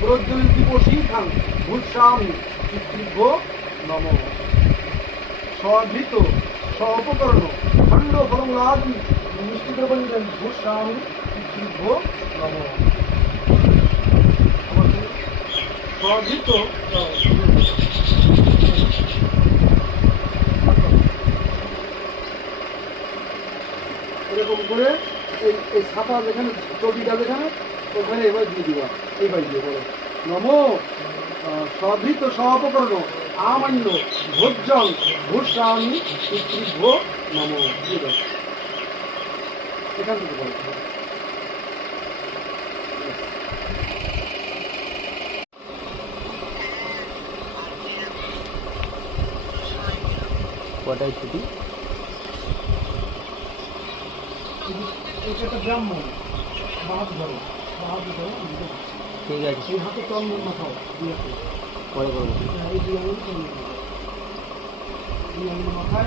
প্রজ্বলিতদীপশিখাং ভূষামি পিতৃভ্যো নমঃ। স্বধৃত স্বউপকরণ খণ্ড ফলমূলাদি মিষ্টিদ্রব্যঞ্জন ভূষামি পিতৃভ্যো নমঃ। স্বধৃত এরকম করে এই ছাতা যেখানে চটিটা যেখানে ওখানে এবার দিয়ে দিবা, এইবার দিয়ে বলো নমো স্বধৃত স্বপকর্ণ আমান্য ভোজ্যং ভূষামি পিতৃভ্যো নমঃ। দিয়ে দাও, এখান থেকে বলো। কটায় ছুটি? এটা ব্রাহ্মণ বাহাত ধরো, ঠিক আছে, এই হাতে চন্দন মাথাও দিয়ে পরে করবো। এই দুই আঙুল চন্দন মাথায়